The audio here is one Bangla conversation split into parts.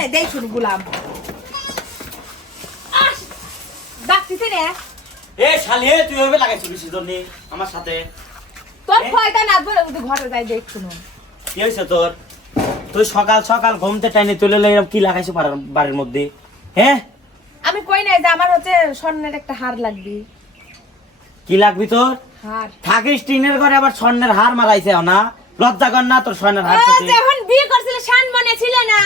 না দেই শুনি গোলাম ডাকতিছে রে এ শালি তুই ওইভাবে লাগাইছিস বেশি জন্য আমার সাথে তোর ভয়টা না বলে তুই ঘরে যাই দেখ শুনো কি হইছে তোর তুই সকাল সকাল ঘুমতে টাইনে তুলে এরকম কি লাগাইছিস বাড়ির মধ্যে হ্যাঁ আমি কই নাই যে আমার হচ্ছে স্বর্ণের একটা হার লাগবে কি লাগবি তোর হার থাকিস টিনের ঘরে আবার স্বর্ণের হার মারাইছে না লজ্জা কর না তোর স্বর্ণের হার ও সাথে যখন বিয়ে করছিল শান মনে ছিল না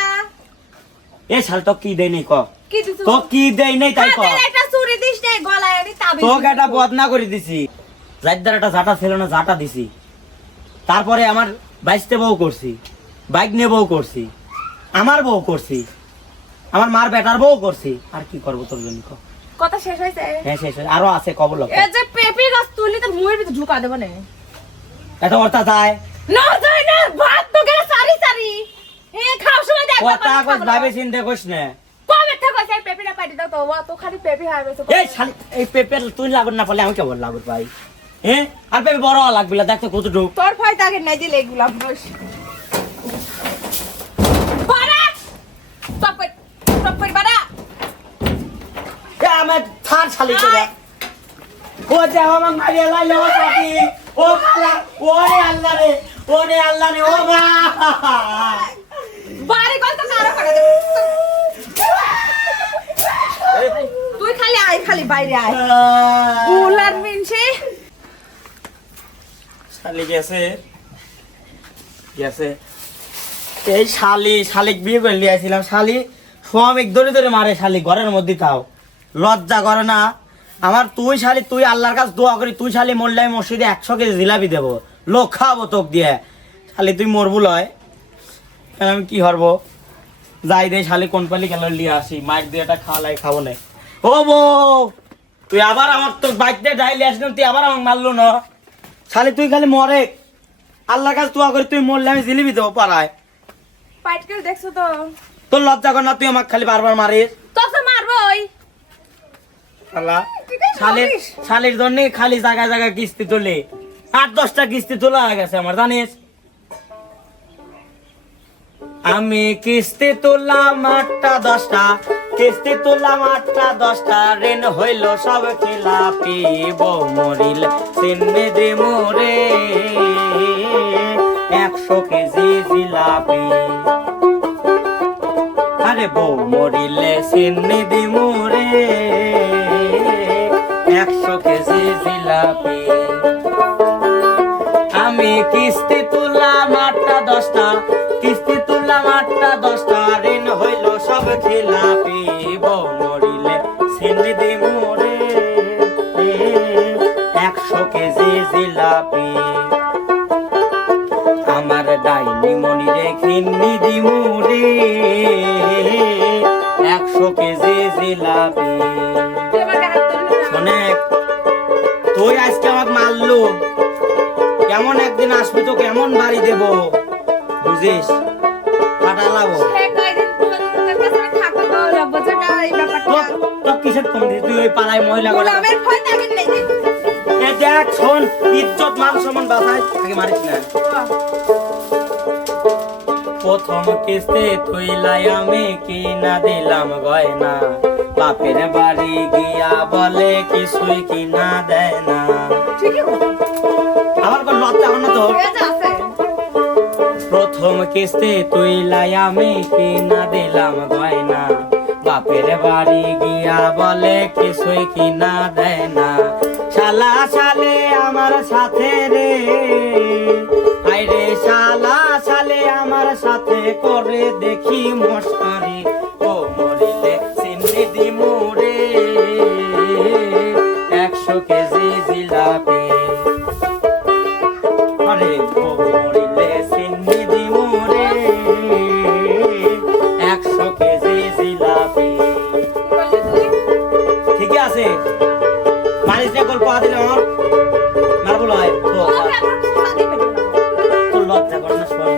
এ শাল তো কি দেই নাই ক কি দিছ তো কি দেই নাই তাই ক একটা চুরি দিস নাই গলায় আমি তাবিজ তোকে একটা বদনা করে দিছি রাইদার একটা জাটা ছিল না জাটা দিছি তারপরে আমার বাইশতে বউ করছি বাইক নিয়ে বউ করছি আমার বউ করছি আমার মার বেটার বউ করছি আর কি করবো তোর জন্য ক কথা শেষ হইছে হ্যাঁ শেষ হয়েছে। আরো আছে কবল এই যে পেপি গাছ তুলি তো মুয়ের ভিতর ঢুকা দেব না এত অর্থা যায় না যায় না ভাত তো গেলে সারি সারি এ খাও সময় দেখ কথা কইস ভাবে চিন্তা কইস না কবে থেকে কইছে পেপিটা পাইতে দাও তো ও তো খালি পেপি হয় বেশি এই শালি এই পেপের তুই লাগুন না পারলে আমি কেমন লাগুন ভাই হ্যাঁ আর পেপে বড় লাগবে না দেখতে কত ঢুক তোর ভয় তাকে নাই দিলে এগুলা বস বাড়া টপ কই বাড়া এ আমার থার শালি করে ও যে আমার মারিয়া লাইলো সাকি ও খালা ওরে আল্লাহ রে ও মা বাড়ি কত কারো করে দে তুই খালি আয় খালি বাইরে আয় উলার মিনছে শালি গেছে এই শালিক বিয়ে করে নিয়ে আসছিলাম শালি শ্রমিক ধরে ধরে মারে শালি ঘরের মধ্যে তাও লজ্জা করে না আমার তুই আল্লাহর কাছে দোয়া করি তুই শালি মরলে আমি মসজিদে 100 কেজি জিলাপি দেবো লোক খাওয়াবো তোক দিয়ে শালি তুই মরবু লয় আমি কি হরবো যাই দে শালি কোন পালি গেল লিয়ে আসি মাইক দিয়ে এটা খাওয়ালাই খাবো না ও বউ তুই আবার আমার তোর বাইক দিয়ে ডাইলে আসলাম তুই আবার আমাকে মারলো না শালি তুই খালি মরে আল্লাহর কাছে দোয়া করি তুই মরলে আমি জিলিপি দেবো পাড়ায় পাইটকেল দেখছো তো তোর লজ্জা কর না তুই আমাকে খালি বারবার মারিস তোকে মারবই আল্লাহ শালির জন্য খালি জায়গায় জায়গায় কিস্তি তোলে 8-10টা কিস্তি তোলা হয়ে গেছে আমার জানিস আমি কিস্তি তুললাম 8-10টা কিস্তি তুললাম 8-10টা ঋণ হইল সব খিলাপি বউ মরিল চিন্নি দে মোরে 100 কেজি জিলাপি আরে বউ মরিলে চিন্নি দি মোরে 100 কেজি জিলাপি আমি কিস্তি তুললাম 8-10টা কিস্তি তুললাম 8-10টা ঋণ হইল সব খিলাপি বউ মরিলে চিন্নি দি মোরে 100 কেজি জিলাপি আমার ডাইনি মনি রে খিন্নি দি মোরে 100 কেজি জিলাপি শোনে তুই আজকে আমাকে মারলো কেমন একদিন আসবি তো কেমন বাড়ি দেব বুঝিস ফাটালাবো কিসের কম দিস তুই ওই পাড়ায় মহিলা দেখ শোন ইজ্জত মান সম্মান বাঁচাই আগে মারিস না প্রথম কিস্তি তুইলাই আমি কিনা দিলাম গয়না বাপের বাড়ি গিয়া বলে কিছুই কিনা দেয় না আমার কোন লজ্জা হয় না তো প্রথম কিস্তি তুইলাই আমি কিনা দিলাম গয়না বাপের বাড়ি গিয়া বলে কিছুই কিনা দেয় না শালা শালে আমার সাথে রে আইরে শালা শালে আমার সাথে করে দেখি মস্কারি ও মরিলে চিনি দি মোরে 100 কেজি জিলাপি আরে ও মরিলে চিনি দি মোরে 100 কেজি জিলাপি ঠিকই আছে মারিস না গল্প দিলে আমার মারবো লয় তোর লজ্জা কর না শোন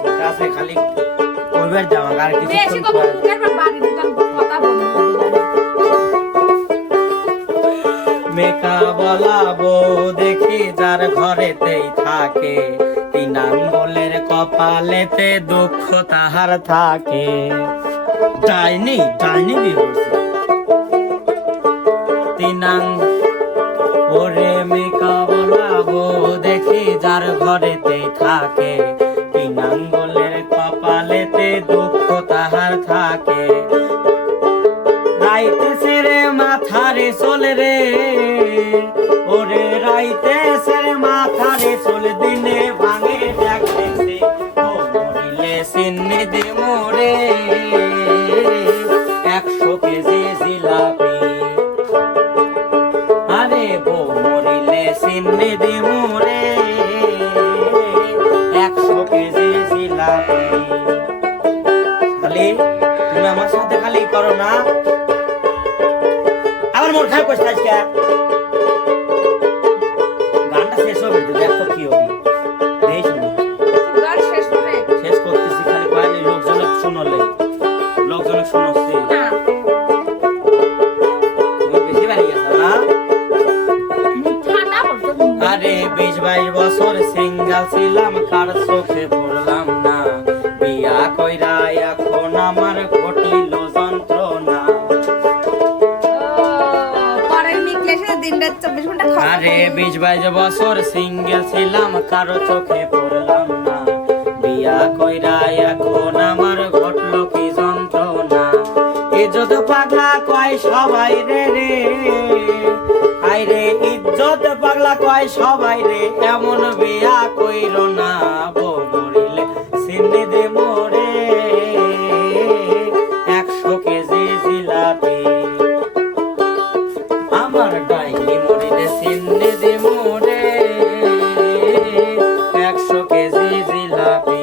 ঠিক আছে খালি কইবার যাওয়া আর কিছু মেকা বলা বউ দেখি যার ঘরেতেই থাকে তিন আঙ্গুলের কপালেতে দুঃখ তাহার থাকে। ডাইনি ডাইনি বিয়ে করছে। তিন ওরে মেকা বলাবো দেখি যার ঘরেতেই থাকে। তিন আঙ্গুলের কপালেতে দুঃখ তাহার থাকে। রাইতে সেরে মাথারে চলে রে, ওরে রাইতে সেরে মাথারে চলে, দিনে ভাঙে দেখতেছে ও মরিলে সিন্নি দে মোরে 100 কেজি জিলাপি। আরে বউ মরিলে সিন্নি দে মোরে 100 কেজি জিলাপি। খালি তুমি আমার সাথে খালি করো না, আবার মোর খাই কষ্ট আজকে। গানটা শেষ হবে তো, দেখ তো কি হবে। এই শুনো, গান শেষ হবে শেষ করতেছি, খালি কয়লে লোকজনে শুনলে, লোকজনে শুনছে না তুমি বেশি বাড়ি গেছো না। ঠান্ডা পড়তো। আরে 20-22 বছর সিঙ্গেল ছিলাম, কার চোখে পড়লাম না। বিয়া কইরা এখন আমার ঘটিল যন্ত্রণা। পরের নিকলেসে দিন রাত 24 ঘন্টা খাওয়া। আরে 20-22 বছর সিঙ্গেল ছিলাম, কারো চোখে পড়লাম না। বিয়া কইরা এখন আমার ঘটলো কি যন্ত্রণা। ইজ্জত পাগলা কয় সবাই রে রে, আইরে ইজ্জত পাগলা কয় সবাই রে, এমন বিয়া কইরো না। বউ মরিলে সিন্নি দে মোরে 100 কেজি জিলাপি। আমার ডাইনি মরিলে সিন্নি দে মোরে 100 কেজি জিলাপি।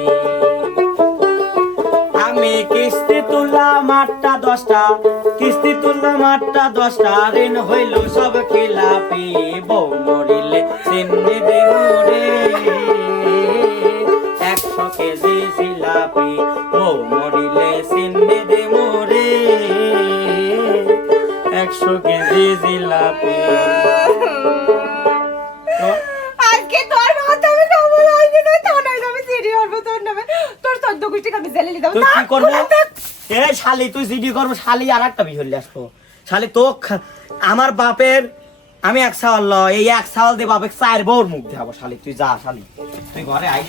আমি কিস্তি তুললাম 8টা 10টা, কিস্তি তুললাম 8টা 10টা, ঋণ হইল সব খিলাপি। বউ মরিলে সিন্নি দে মোরে 100 কেজি জিলাপি। বউ মরিলে সিন্নি দে মোরে 100 কেজি জিলাপি। আজকে তোর ভাত আমি খাবো না, আজকে তুই তো না আমি সিডি করবো তোর নামে, তোর 14 গোষ্ঠী আমি জেলে নিয়ে যাবো। তুই কি করবো? এ শালি তুই সিডি করবো, শালি আর একটা বিষয় নিয়ে আসবো। শালি তো আমার বাপের আমি 1 সাওয়াল, এই 1 সাওয়াল দিয়ে বাপের 4 বউর মুখ দেখাবো। শালি তুই যা, শালি তুই ঘরে আইস।